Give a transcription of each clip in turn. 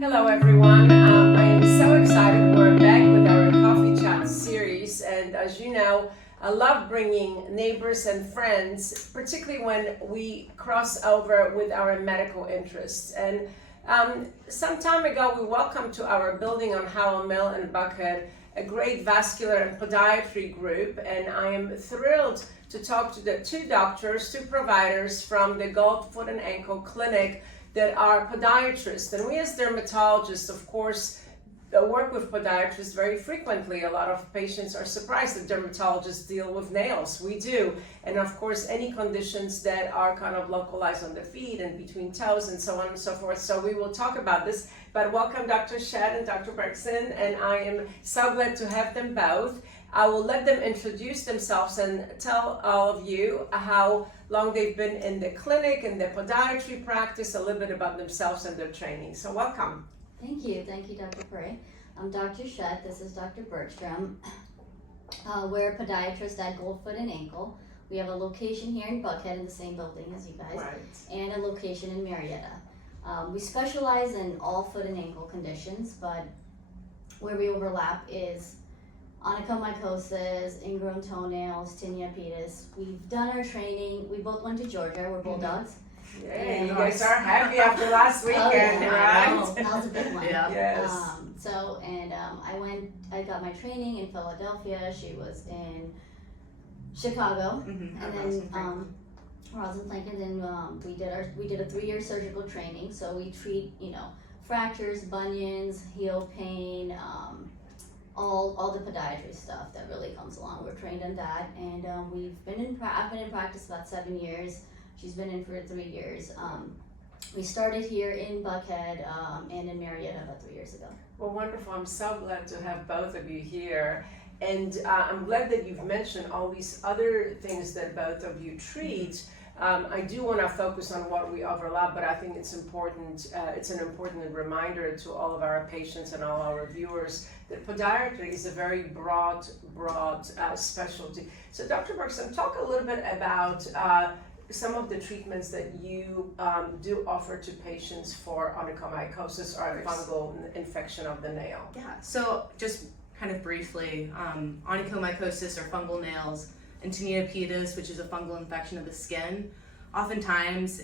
Hello everyone, I am so excited we're back with our Coffee Chat series, and as you know, I love bringing neighbors and friends, particularly when we cross over with our medical interests. And some time ago we welcomed to our building on Howell Mill in Buckhead a great vascular and podiatry group, and I am thrilled to talk to the two providers from the Gauld Foot and Ankle clinic that are podiatrists. And we as dermatologists, of course, work with podiatrists very frequently. A lot of patients are surprised that dermatologists deal with nails. We do. And of course, any conditions that are kind of localized on the feet and between toes and so on and so forth. So we will talk about this. But welcome Dr. Sheth and Dr. Bergstrom, and I am so glad to have them both. I will let them introduce themselves and tell all of you how long they've been in the clinic and the podiatry practice, a little bit about themselves and their training. So welcome. Thank you, Dr. Pare. I'm Dr. Sheth, this is Dr. Bergstrom. We're a podiatrist at Gauld Foot and Ankle. We have a location here in Buckhead in the same building as you guys, Right. and a location in Marietta. We specialize in all foot and ankle conditions, but where we overlap is onychomycosis, ingrown toenails, tendinitis. We've done our training. We both went to Georgia. We're Bulldogs. Yeah, you guys are happy after last weekend, right? That was a big one. Yeah. Yes. I got my training in Philadelphia. She was in Chicago, and then Rosenplank, and then we did a 3-year surgical training. So we treat fractures, bunions, heel pain, all the podiatry stuff that really comes along. We're trained in that, and I've been in practice about 7 years. She's been in for 3 years. We started here in Buckhead and in Marietta about 3 years ago. Well, wonderful. I'm so glad to have both of you here. And I'm glad that you've mentioned all these other things that both of you treat. I do want to focus on what we overlap, but I think it's important. It's an important reminder to all of our patients and all our viewers that podiatry is a very broad specialty. So Dr. Bergstrom, talk a little bit about some of the treatments that you do offer to patients for onychomycosis or fungal infection of the nail. Yeah, so just kind of briefly, onychomycosis or fungal nails and Toenail, which is a fungal infection of the skin, oftentimes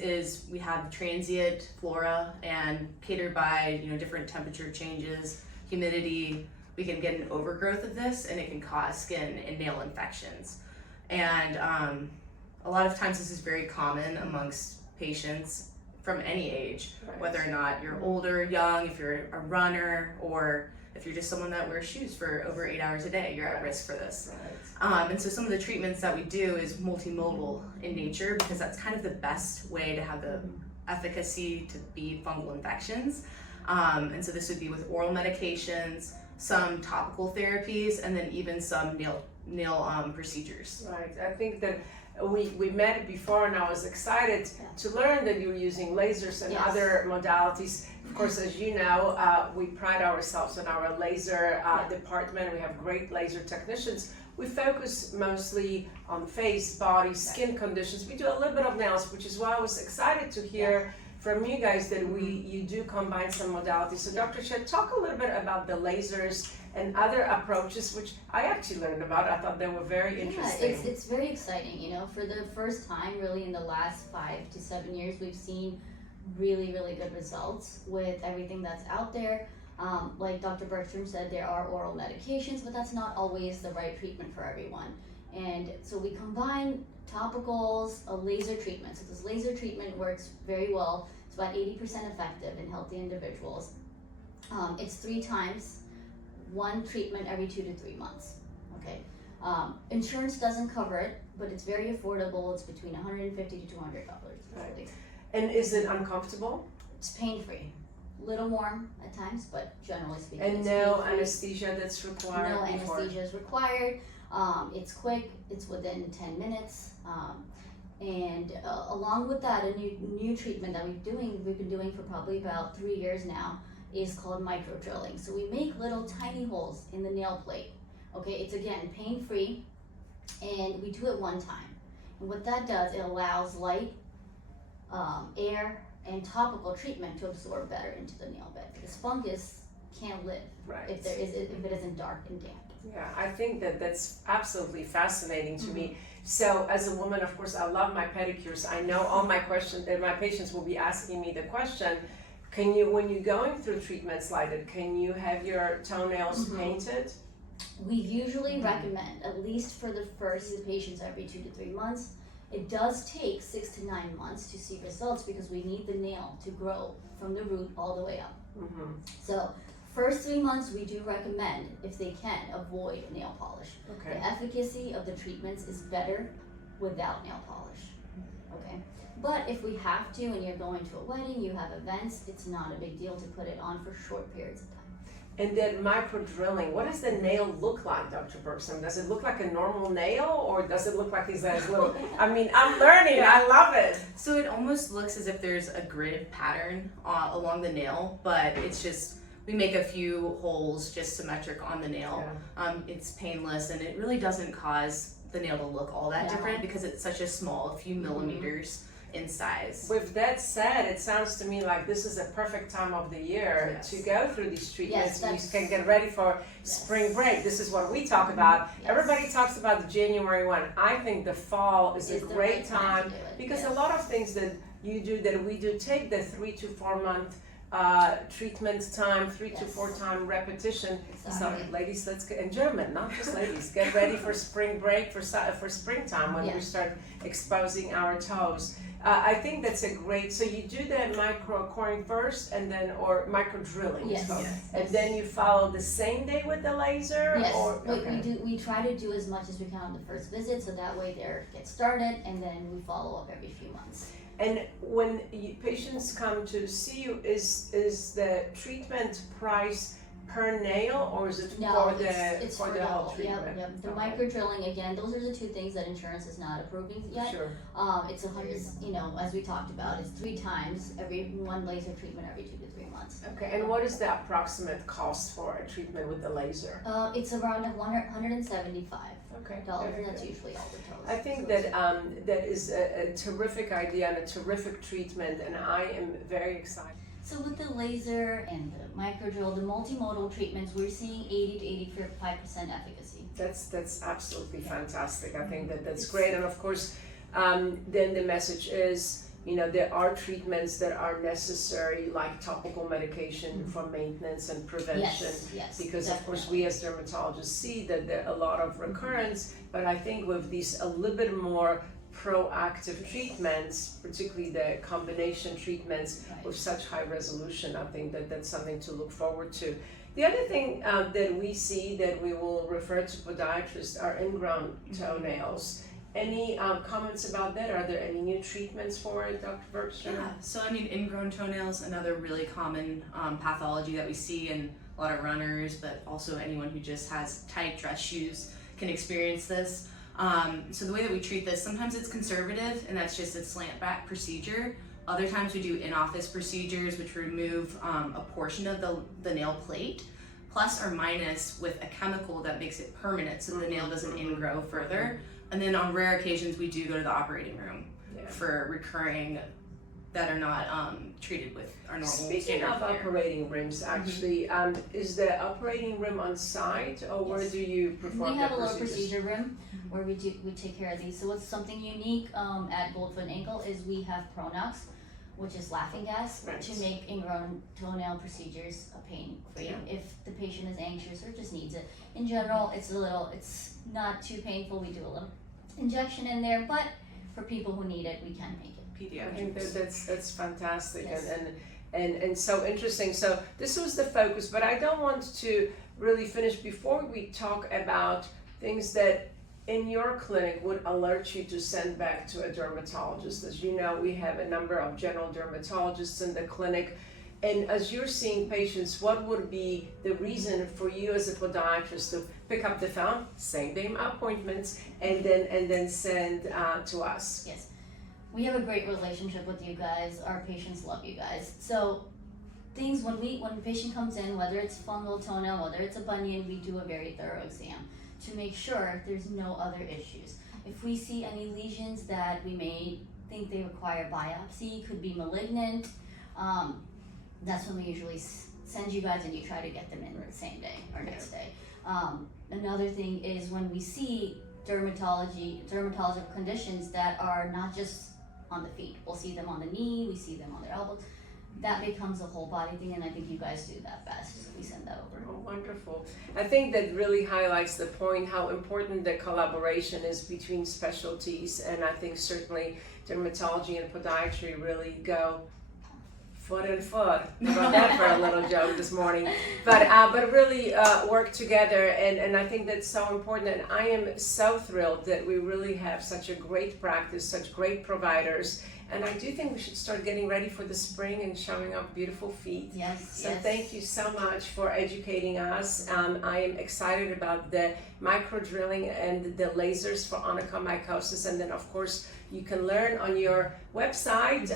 we have transient flora, and catered by different temperature changes, humidity, we can get an overgrowth of this, and it can cause skin and nail infections. And a lot of times this is very common amongst patients from any age, Right. whether or not you're older, young, if you're a runner, or if you're just someone that wears shoes for over 8 hours a day, you're at risk for this. Right. And so some of the treatments that we do is multimodal in nature, because that's kind of the best way to have the efficacy to beat fungal infections. And so this would be with oral medications, some topical therapies, and then even some nail procedures. Right. I think that we met before, and I was excited to learn that you're using lasers and Yes. other modalities. Of course, as you know, we pride ourselves on our laser department. We have great laser technicians. We focus mostly on face, body, skin conditions. We do a little bit of nails, which is why I was excited to hear from you guys that you do combine some modalities. So Dr. Sheth, talk a little bit about the lasers and other approaches, which I actually learned about. I thought they were very interesting. Yeah, it's very exciting. For the first time, really in the last 5 to 7 years, we've seen really, really good results with everything that's out there. Like Dr. Bergstrom said, there are oral medications, but that's not always the right treatment for everyone. And so we combine topicals, a laser treatment. So this laser treatment works very well. It's about 80% effective in healthy individuals. It's 3 times, one treatment every 2 to 3 months. Okay. Insurance doesn't cover it, but it's very affordable. It's between $150 to $200. Right. And is it uncomfortable? It's pain-free. Little warm at times, but generally speaking, And it's no pain-free. anesthesia that's required? No before? anesthesia is required. It's quick. It's within 10 minutes. And along with that, a new treatment that we've been doing for probably about 3 years now is called micro drilling. So we make little tiny holes in the nail plate. Okay, it's again pain-free, and we do it one time. And what that does, it allows light, air, and topical treatment to absorb better into the nail bed, because fungus can't live Right. if it isn't dark and damp. Yeah, I think that that's absolutely fascinating to me. So as a woman, of course, I love my pedicures. I know all my questions, and my patients will be asking me the question, can you, when you're going through treatments like that, can you have your toenails painted? We usually recommend, at least for the first patients, every 2 to 3 months. It does take 6 to 9 months to see results because we need the nail to grow from the root all the way up. So first 3 months, we do recommend, if they can, avoid nail polish. Okay. The efficacy of the treatments is better without nail polish. Okay. But if we have to, and you're going to a wedding, you have events, it's not a big deal to put it on for short periods of time. And then micro drilling, what does the nail look like, Dr. Bergstrom? Does it look like a normal nail, or does it look like these little, I mean, I'm learning, I love it. So it almost looks as if there's a grid pattern along the nail, but it's just, we make a few holes just symmetric on the nail. It's painless, and it really doesn't cause the nail to look all that different because it's such a small, a few millimeters in size. With that said, it sounds to me like this is a perfect time of the year to go through these treatments. You can get ready for spring break. This is what we talk about. Everybody talks about the January one. I think the fall is a great time because a lot of things that you do, that we do, take the 3 to 4 month treatment time, 3 to 4 time repetition. So ladies, let's get, and gentlemen, not just ladies, get ready for spring break, for springtime when we start exposing our toes. I think that's a great, so you do the micro coring first and then, or micro drilling. And then you follow the same day with the laser? Yes, Or, we try to do as much as we can on the first visit, so that way they get started, and then we follow up every few months. And when patients come to see you, is the treatment price per nail, or is it it's for the whole treatment? Yep. The micro drilling, again, those are the 2 things that insurance is not approving yet. Sure. It's 100, as we talked about, it's 3 times one laser treatment every 2 to 3 months. Okay, and what is the approximate cost for a treatment with the laser? It's around $175. Okay. And that's usually all the toes. I think that that is a terrific idea and a terrific treatment, and I am very excited. So with the laser and the microdrill, the multimodal treatments, we're seeing 80 to 85% efficacy. That's absolutely fantastic. I think that's great, and of course, then the message is, there are treatments that are necessary, like topical medication for maintenance and prevention. Yes, because of course we as dermatologists see that there are a lot of recurrence, but I think with these a little bit more proactive treatments, particularly the combination treatments with such high resolution, I think that's something to look forward to. The other thing that we see that we will refer to podiatrists are ingrown toenails. Any comments about that? Are there any new treatments for it, Dr. Bergstrom? Yeah, so I mean, ingrown toenails, another really common pathology that we see in a lot of runners, but also anyone who just has tight dress shoes can experience this. So the way that we treat this, sometimes it's conservative, and that's just a slant back procedure. Other times we do in-office procedures, which remove a portion of the nail plate, plus or minus with a chemical that makes it permanent so the nail doesn't ingrow further. And then on rare occasions, we do go to the operating room for recurring that are not treated with our normal Speaking of care. operating rooms, actually, is the operating room on site, or where do you perform We have a the little procedures? procedure room where we take care of these. So what's something unique at Gauld Foot Ankle is we have Pronox, which is laughing gas, to make ingrown toenail procedures pain-free if the patient is anxious or just needs it. In general, it's not too painful. We do a little injection in there, but for people who need it, we can make it. I think that's fantastic and so interesting. So this was the focus, but I don't want to really finish before we talk about things that in your clinic would alert you to send back to a dermatologist. As you know, we have a number of general dermatologists in the clinic. And as you're seeing patients, what would be the reason for you as a podiatrist to pick up the phone, same-day appointments, and then send to us? Yes, we have a great relationship with you guys. Our patients love you guys. So things when a patient comes in, whether it's fungal toenail, whether it's a bunion, we do a very thorough exam to make sure there's no other issues. If we see any lesions that we may think they require biopsy, could be malignant, that's when we usually send you guys and you try to get them in the same day or next day. Another thing is when we see dermatological conditions that are not just on the feet. We'll see them on the knee, we see them on their elbows. That becomes a whole body thing, and I think you guys do that best. We send that over. Oh, wonderful. I think that really highlights the point how important the collaboration is between specialties, and I think certainly dermatology and podiatry really go foot in foot. I wrote that for a little joke this morning. But really work together, and I think that's so important, and I am so thrilled that we really have such a great practice, such great providers, and I do think we should start getting ready for the spring and showing off beautiful feet. Yes, So thank you so much for educating us. I am excited about the micro drilling and the lasers for onychomycosis, and then of course you can learn on your website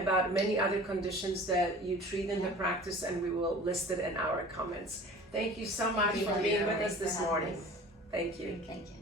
about many other conditions that you treat in the practice, and we will list it in our comments. Thank you so much for being with us this morning. Thank you. Thank you.